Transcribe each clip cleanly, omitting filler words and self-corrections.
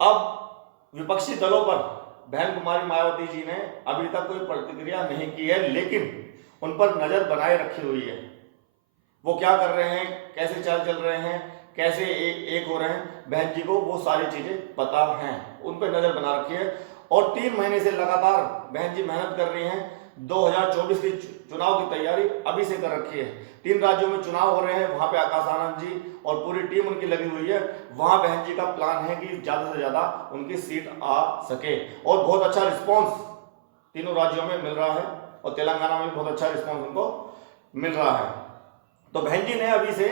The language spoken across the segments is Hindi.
अब विपक्षी दलों पर बहन कुमारी मायावती जी ने अभी तक कोई प्रतिक्रिया नहीं की है, लेकिन उन पर नजर बनाए रखी हुई है। वो क्या कर रहे हैं, कैसे चाल चल रहे हैं, कैसे एक हो रहे हैं, बहन जी को वो सारी चीजें पता हैं, उन पर नजर बना रखी है। और 3 महीने से लगातार बहन जी मेहनत कर रही हैं। 2024 की चुनाव की तैयारी अभी से कर रखी है। 3 राज्यों में चुनाव हो रहे हैं, वहां पे आकाश आनंद जी और पूरी टीम उनकी लगी हुई है। वहां बहन जी का प्लान है कि ज्यादा से ज्यादा उनकी सीट आ सके, और बहुत अच्छा रिस्पॉन्स तीनों राज्यों में मिल रहा है, और तेलंगाना में भी बहुत अच्छा रिस्पॉन्स उनको मिल रहा है। तो बहन जी ने अभी से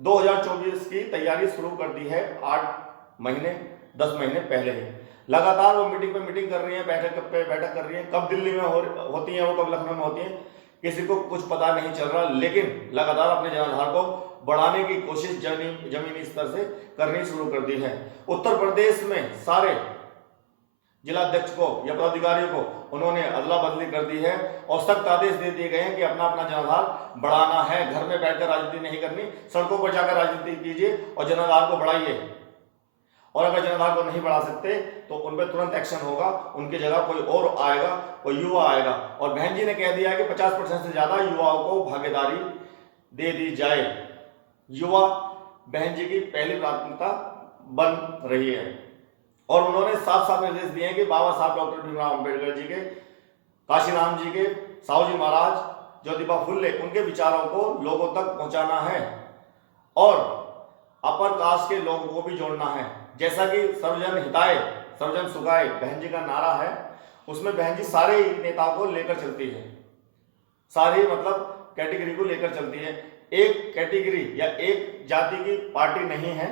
2024 की तैयारी शुरू कर दी है। 8 महीने 10 महीने पहले ही लगातार वो मीटिंग पे मीटिंग कर रही हैं, बैठक पे बैठक कर रही हैं। कब दिल्ली में होती हैं वो, कब लखनऊ में होती हैं, किसी को कुछ पता नहीं चल रहा, लेकिन लगातार अपने जनाधार को बढ़ाने की कोशिश जमीनी स्तर से करनी शुरू कर दी है। उत्तर प्रदेश में सारे जिलाध्यक्ष को या पदाधिकारियों को उन्होंने अदला बदली कर दी है, और सख्त आदेश दे दिए गए हैं कि अपना अपना जनाधार बढ़ाना है। घर में बैठकर राजनीति नहीं करनी, सड़कों पर जाकर राजनीति कीजिए और जनाधार को बढ़ाइए। और अगर जनाधार को नहीं बढ़ा सकते तो उन पर तुरंत एक्शन होगा, उनकी जगह कोई और आएगा, कोई युवा आएगा। और बहन जी ने कह दिया है कि 50% से ज्यादा युवाओं को भागीदारी दे दी जाए। युवा बहन जी की पहली प्राथमिकता बन रही है, और उन्होंने साफ साफ निर्देश दिए हैं कि बाबा साहब डॉक्टर भीमराव अंबेडकर जी के, काशीराम जी के, साहू जी महाराज, ज्योतिबा फुले, उनके विचारों को लोगों तक पहुंचाना है, और अपर कास्ट के लोगों को भी जोड़ना है। जैसा कि सर्वजन हिताय सर्वजन सुखाय बहन जी का नारा है, उसमें बहन जी सारे नेताओं को लेकर चलती है, सारी मतलब कैटेगरी को लेकर चलती है। एक कैटेगरी या एक जाति की पार्टी नहीं है,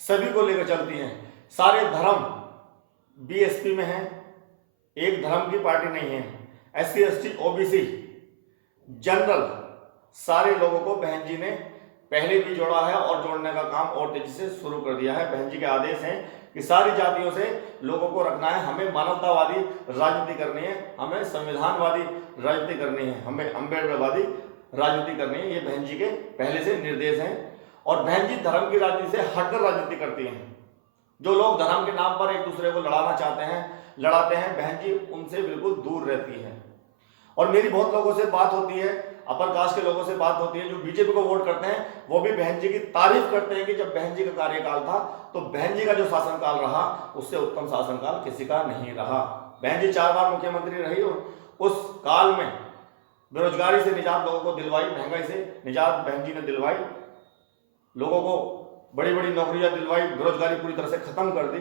सभी को लेकर चलती है। सारे धर्म बीएसपी में है, एक धर्म की पार्टी नहीं है। एससी एसटी ओबीसी जनरल सारे लोगों को बहन जी ने पहले भी जोड़ा है, और जोड़ने का काम और तेजी से शुरू कर दिया है। बहन जी के आदेश हैं कि सारी जातियों से लोगों को रखना है, हमें मानवतावादी राजनीति करनी है, हमें संविधानवादी राजनीति करनी है, हमें अम्बेडकरवादी राजनीति करनी है। ये बहन जी के पहले से निर्देश हैं। और बहन जी धर्म की राजनीति से हटकर राजनीति करती हैं। जो लोग धर्म के नाम पर एक दूसरे को लड़ाना चाहते हैं, लड़ाते हैं, बहन जी उनसे बिल्कुल दूर रहती है। और मेरी बहुत लोगों से बात होती है, अपर कास्ट के लोगों से बात होती है जो बीजेपी को वोट करते हैं, वो भी बहन जी की तारीफ करते हैं कि जब बहन जी का कार्यकाल था तो बहन जी का जो शासनकाल रहा उससे उत्तम शासनकाल किसी का नहीं रहा। बहन जी 4 बार मुख्यमंत्री रही, और उस काल में बेरोजगारी से निजात लोगों को दिलवाई, महंगाई से निजात बहन जी ने दिलवाई, लोगों को बड़ी बड़ी नौकरियां दिलवाई, बेरोजगारी पूरी तरह से खत्म कर दी।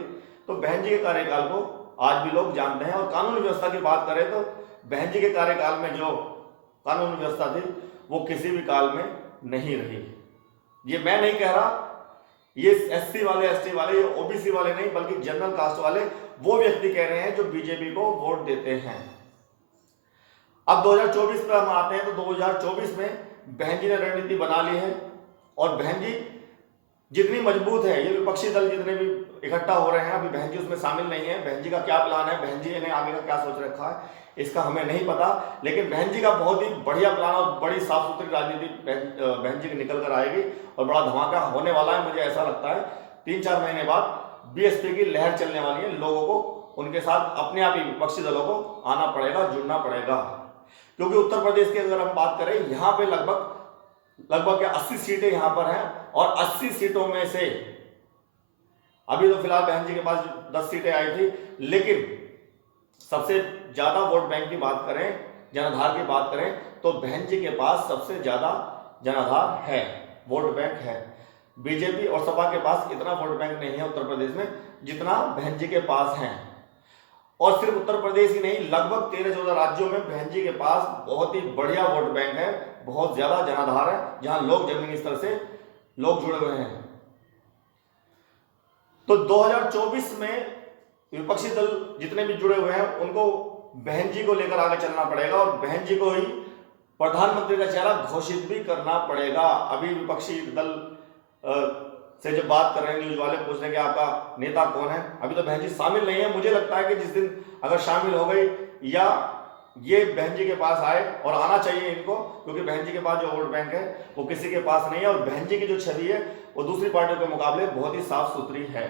तो बहन जी के कार्यकाल को आज भी लोग जानते हैं। और कानून व्यवस्था की बात करें तो बहन जी के कार्यकाल में जो कानून व्यवस्था थी वो किसी भी काल में नहीं रही। ये मैं नहीं कह रहा, ये एससी वाले, एसटी वाले, ये ओबीसी वाले नहीं, बल्कि जनरल कास्ट वाले वो व्यक्ति कह रहे हैं जो बीजेपी को वोट देते हैं। अब 2024 पे हम आते हैं, तो 2024 में बहन जी ने रणनीति बना ली है, और बहन जी जितनी मजबूत है, ये विपक्षी दल जितने भी इकट्ठा हो रहे हैं, अभी बहन जी उसमें शामिल नहीं है। बहन जी का क्या प्लान है, बहन जी ने आगे का क्या सोच रखा है, इसका हमें नहीं पता, लेकिन बहन जी का बहुत ही बढ़िया प्लान और बड़ी साफ सुथरी राजनीति बहन जी की निकल कर आएगी, और बड़ा धमाका होने वाला है। मुझे ऐसा लगता है 3-4 महीने बाद बीएसपी की लहर चलने वाली है। लोगों को उनके साथ अपने आप ही विपक्षी दलों को आना पड़ेगा, जुड़ना पड़ेगा, क्योंकि उत्तर प्रदेश की अगर हम बात करें, यहाँ पे लगभग 80 सीटें यहां पर हैं, और 80 सीटों में से अभी तो फिलहाल बहन जी के पास 10 सीटें आई थी, लेकिन सबसे ज्यादा वोट बैंक की बात करें, जनाधार की बात करें, तो बहन जी के पास सबसे ज्यादा जनाधार है, वोट बैंक है। बीजेपी और सपा के पास इतना वोट बैंक नहीं है उत्तर प्रदेश में जितना बहन जी के पास है। और सिर्फ उत्तर प्रदेश ही नहीं, लगभग 13-14 राज्यों में बहन जी के पास बहुत ही बढ़िया वोट बैंक है, बहुत ज्यादा जनाधार है, जहां लोग जमीनी स्तर से लोग जुड़े हुए हैं। तो 2024 में विपक्षी दल जितने भी जुड़े हुए हैं उनको बहन जी को लेकर आगे चलना पड़ेगा, और बहन जी को ही प्रधानमंत्री का चेहरा घोषित भी करना पड़ेगा। अभी विपक्षी दल से जब बात कर रहे हैं, न्यूज वाले पूछ रहे हैं कि आपका नेता कौन है, अभी तो बहन जी शामिल नहीं है। मुझे लगता है कि जिस दिन अगर शामिल हो गई, या ये बहन जी के पास आए, और आना चाहिए इनको, क्योंकि बहन जी के पास जो वोट बैंक है वो किसी के पास नहीं है, और बहन जी की जो छवि है वो दूसरी पार्टियों के मुकाबले बहुत ही साफ सुथरी है।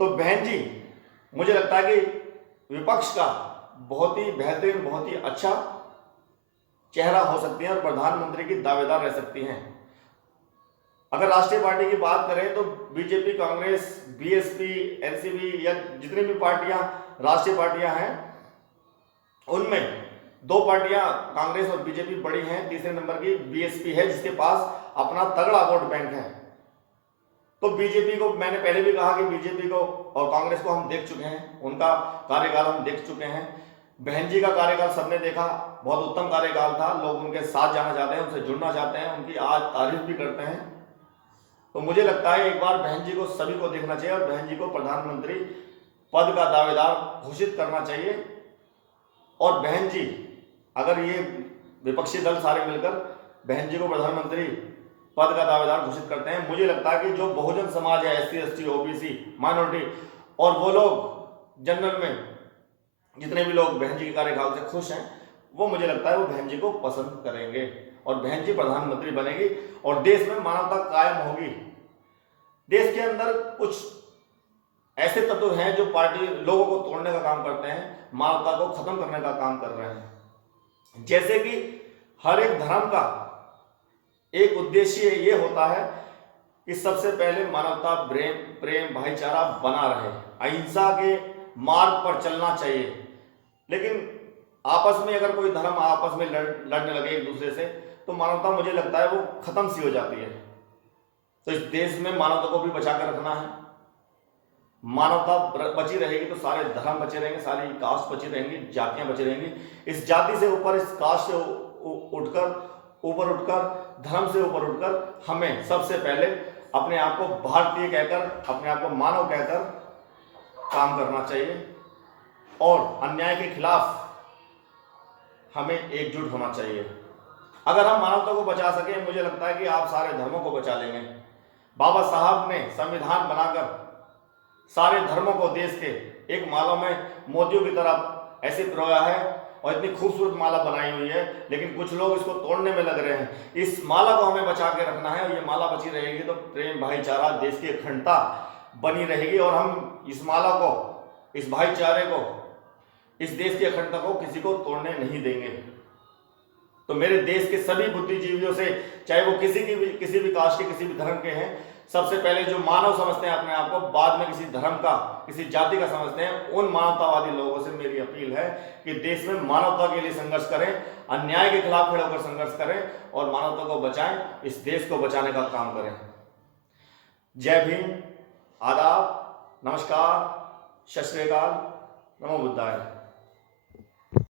तो बहन जी, मुझे लगता है कि विपक्ष का बहुत ही बेहतरीन, बहुत ही अच्छा चेहरा हो सकती हैं और प्रधानमंत्री की दावेदार रह सकती हैं। अगर राष्ट्रीय पार्टी की बात करें तो बीजेपी, कांग्रेस, बीएसपी, एनसीपी या जितनी भी पार्टियां राष्ट्रीय पार्टियां हैं, उनमें दो पार्टियां कांग्रेस और बीजेपी बड़ी हैं, तीसरे नंबर की बीएसपी है जिसके पास अपना तगड़ा वोट बैंक है। तो बीजेपी को मैंने पहले भी कहा कि बीजेपी को और कांग्रेस को हम देख चुके हैं, उनका कार्यकाल हम देख चुके हैं। बहन जी का कार्यकाल सबने देखा, बहुत उत्तम कार्यकाल था, लोग उनके साथ जाना चाहते हैं, उनसे जुड़ना चाहते हैं, उनकी आज तारीफ भी करते हैं। तो मुझे लगता है एक बार बहन जी को सभी को देखना चाहिए और बहन जी को प्रधानमंत्री पद का दावेदार घोषित करना चाहिए। और बहन जी, अगर ये विपक्षी दल सारे मिलकर बहन जी को प्रधानमंत्री पद का दावेदार घोषित करते हैं, मुझे लगता है कि जो बहुजन समाज है, एससी, एसटी, ओबीसी, माइनॉरिटी और वो लोग जनरल में जितने भी लोग बहन जी के कार्यकाल से खुश हैं, वो मुझे लगता है वो बहन जी को पसंद करेंगे और बहन जी प्रधानमंत्री बनेगी और देश में मानवता कायम होगी। देश के अंदर कुछ ऐसे तत्व हैं जो पार्टी लोगों को तोड़ने का काम करते हैं, मानवता को खत्म करने का काम कर रहे हैं। जैसे कि हर एक धर्म का एक उद्देश्य ये होता है कि सबसे पहले मानवता, प्रेम, भाईचारा बना रहे, अहिंसा के मार्ग पर चलना चाहिए। लेकिन आपस में अगर कोई धर्म आपस में लड़ने लगे एक दूसरे से, तो मानवता मुझे लगता है वो खत्म सी हो जाती है। तो इस देश में मानवता को भी बचा कर रखना है। मानवता बची रहेगी तो सारे धर्म बचे रहेंगे, सारी कास्ट बची रहेंगी, जातियां बची रहेंगी। इस जाति से ऊपर, इस कास्ट से ऊपर उठकर, धर्म से ऊपर उठकर हमें सबसे पहले अपने आप को भारतीय कहकर, अपने आप को मानव कहकर काम करना चाहिए और अन्याय के खिलाफ हमें एकजुट होना चाहिए। अगर हम मानवता को बचा सके, मुझे लगता है कि आप सारे धर्मों को बचा लेंगे। बाबा साहब ने संविधान बनाकर सारे धर्मों को देश के एक माला में मोतियों की तरह ऐसे पिरोया है और इतनी खूबसूरत माला बनाई हुई है, लेकिन कुछ लोग इसको तोड़ने में लग रहे हैं। इस माला को हमें बचा के रखना है और ये माला बची रहेगी तो प्रेम, भाईचारा, देश की अखंडता बनी रहेगी और हम इस माला को, इस भाईचारे को, इस देश की अखंडता को किसी को तोड़ने नहीं देंगे। तो मेरे देश के सभी बुद्धिजीवियों से, चाहे वो किसी भी कास्ट के, किसी भी धर्म के हैं, सबसे पहले जो मानव समझते हैं अपने आप को, बाद में किसी धर्म का, किसी जाति का समझते हैं, उन मानवतावादी लोगों से मेरी अपील है कि देश में मानवता के लिए संघर्ष करें, अन्याय के खिलाफ खड़े होकर संघर्ष करें और मानवता को बचाएं, इस देश को बचाने का काम करें। जय भीम, आदाब, नमस्कार, सत श्री अकाल, नमो बुद्धाय।